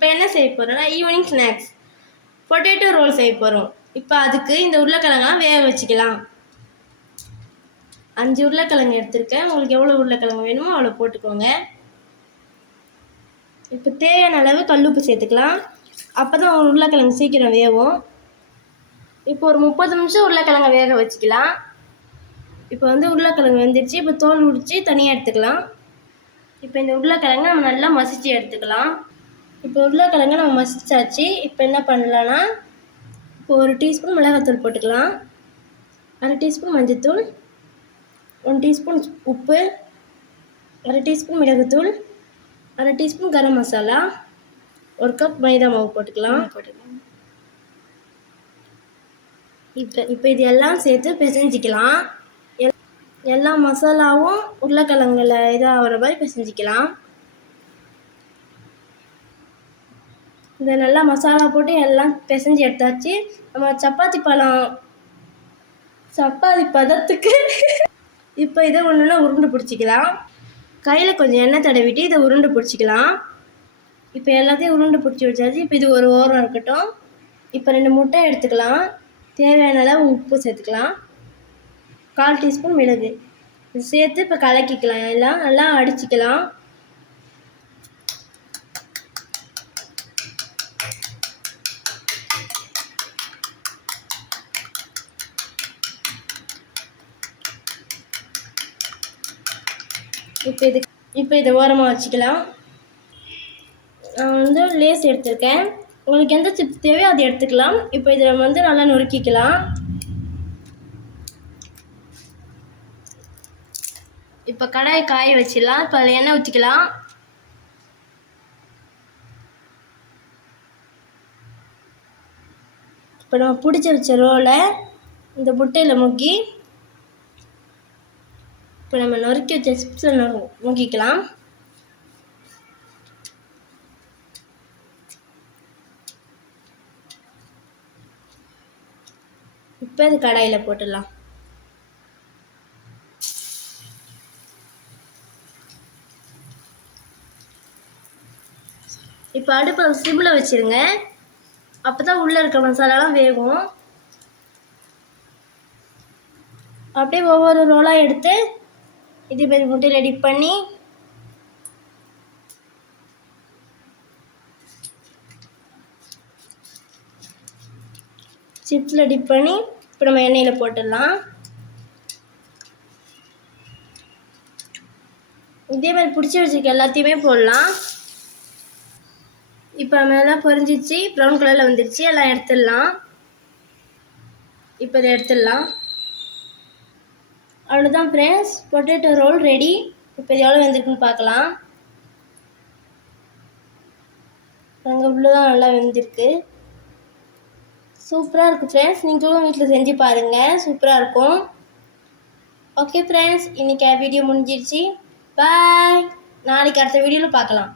இப்போ என்ன செய்ய போகிறோன்னா ஈவினிங் ஸ்நாக்ஸ் பொட்டேட்டோ ரோல் செய்ய போகிறோம். இப்போ அதுக்கு இந்த உருளைக்கிழங்கெல்லாம் வேக வச்சுக்கலாம். 5 உருளைக்கிழங்கு எடுத்துருக்கேன். உங்களுக்கு எவ்வளோ உருளைக்கிழங்கு வேணுமோ அவ்வளோ போட்டுக்கோங்க. இப்போ தேவையான அளவு கல்லுப்பு சேர்த்துக்கலாம். அப்போ தான் உருளைக்கிழங்கு சீக்கிரம் வேகும். இப்போ ஒரு 30 நிமிஷம் உருளைக்கிழங்கை வேக வச்சுக்கலாம். இப்போ உருளைக்கிழங்கு வெந்துடுச்சு. இப்போ தோல் உரித்து தனியாக எடுத்துக்கலாம். இப்போ இந்த உருளைக்கிழங்கை நம்ம நல்லா மசிச்சு எடுத்துக்கலாம். இப்போ உருளைக்கிழங்கை நம்ம மசிச்சாச்சு. இப்போ என்ன பண்ணலான்னா, இப்போ 1 டீஸ்பூன் மிளகாத்தூள் போட்டுக்கலாம், 1/2 டீஸ்பூன் மஞ்சள்தூள், 1 டீஸ்பூன் உப்பு, 1/2 டீஸ்பூன் மிளகுத்தூள், 1/2 டீஸ்பூன் கரம் மசாலா, 1 கப் மைதா மாவு போட்டுக்கலாம். இப்போ இது எல்லாம் சேர்த்து பிசைஞ்சிக்கலாம். எல்லா மசாலாவும் உருளைக்கிழங்குல இதாகிற மாதிரி பிசைஞ்சிக்கலாம். இந்த நல்லா மசாலா போட்டு எல்லாம் பிசைஞ்சு எடுத்தாச்சு. நம்ம சப்பாத்தி பதத்துக்கு இப்போ இதை ஒன்றுனா உருண்டை பிடிச்சிக்கலாம். கையில் கொஞ்சம் எண்ணெய் தடவிட்டு இதை உருண்டை பிடிச்சிக்கலாம். இப்போ எல்லாத்தையும் உருண்டை பிடிச்சி வச்சாச்சு. இப்போ இது ஒரு ஓரம் இருக்கட்டும். இப்போ 2 முட்டை எடுத்துக்கலாம். தேவையான அளவு உப்பு சேர்த்துக்கலாம். 1/4 டீஸ்பூன் மிளகு இது சேர்த்து இப்போ கலக்கிக்கலாம். எல்லாம் நல்லா அடிச்சுக்கலாம். இப்போ இதை ஓரமாக வச்சுக்கலாம். நான் லேஸ் எடுத்திருக்கேன். உங்களுக்கு எந்த சிப்ஸ் தேவையோ அதை எடுத்துக்கலாம். இப்போ இதை நல்லா நொறுக்கிக்கலாம். இப்போ கடாயை காய வச்சிடலாம். இப்போ அதில் எண்ணெய் ஊற்றிக்கலாம். இப்போ நம்ம பிடிச்சி வச்ச ரோலை இந்த முட்டையில் முக்கி இப்போ நம்ம நொறுக்கி வச்ச சிப்ஸில் முக்கிக்கலாம். இப்போ அது கடாயில் போட்டுடலாம். இப்போ அடுப்பை சிம்மில் வச்சுருங்க. அப்போ தான் உள்ளே இருக்க மசாலாலாம் வேகும். அப்படியே ஒவ்வொரு ரோலாக எடுத்து இதே மாதிரி முட்டையில் டிப் பண்ணி சிப்ஸில் டிப் பண்ணி இப்போ நம்ம எண்ணெயில் போட்டுடலாம். இதே மாதிரி பிடிச்சி வச்சுருக்க எல்லாத்தையுமே போடலாம். இப்போ நம்ம எல்லாம் பொரிஞ்சிச்சு, ப்ரௌன் கலரில் வந்துடுச்சு. எல்லாம் எடுத்துடலாம். இப்போ இதை எடுத்துடலாம். அவ்வளோதான் ஃப்ரெண்ட்ஸ், பொட்டேட்டோ ரோல் ரெடி. இப்போ இது எவ்வளோ வெந்திருக்குன்னு பார்க்கலாம். நாங்கள் உள்ளதான் நல்லா வெந்திருக்கு. சூப்பராக இருக்குது ஃப்ரெண்ட்ஸ். நீங்களும் வீட்டில் செஞ்சு பாருங்கள், சூப்பராக இருக்கும். ஓகே ஃப்ரெண்ட்ஸ், இன்றைக்கி வீடியோ முடிஞ்சிருச்சு. பாய். நாளைக்கு அடுத்த வீடியோவில் பார்க்கலாம்.